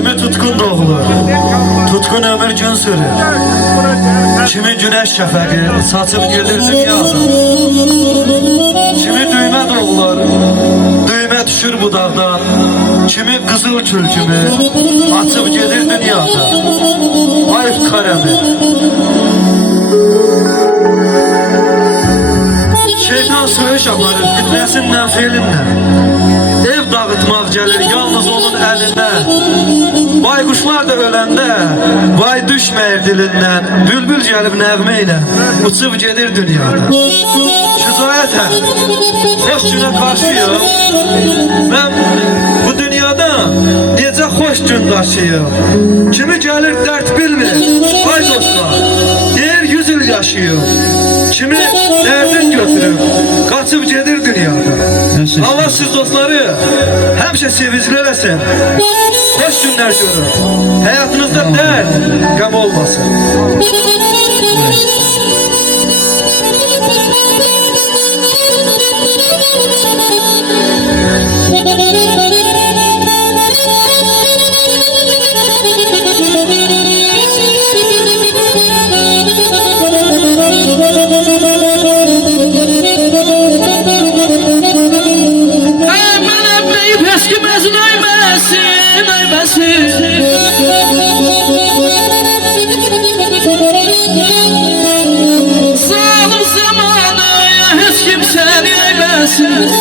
kimi tutkun doğulur, tutkun ömür gün sürür. Kimi güneş şəfəqi saçıb gedir dünyada. Kimi düymə doğulur, düymə düşür budaqdan. Kimi qızıl kül kimi açıb gedir dünyada. Ayıp karəmi. Şeytan söyüş aparır fitnəsindən, felindən. Ev dağıtmaq gəlir yalnız onun əlinə. Baykuşlar da öləndə vay düşməyir dilindən. Bülbül gəlib nəğmə ilə uçub gedir dünyada. Şüzayətə xoş günə qarşıyım. Mən bu dünyada necə xoş gün daşıyım. Kimi gəlir dərd bilmir, ay dostlar, deyir 100 il yaşayım. Kimi dərdin götürüb qaçıb gedir dünyada. Allah siz dostları həmişə sevincli eləsin. Xoş günlər görün. Həyatınızda dərd, qəm olmasın. Sağlık zamanı hiç kimse diyemezsin.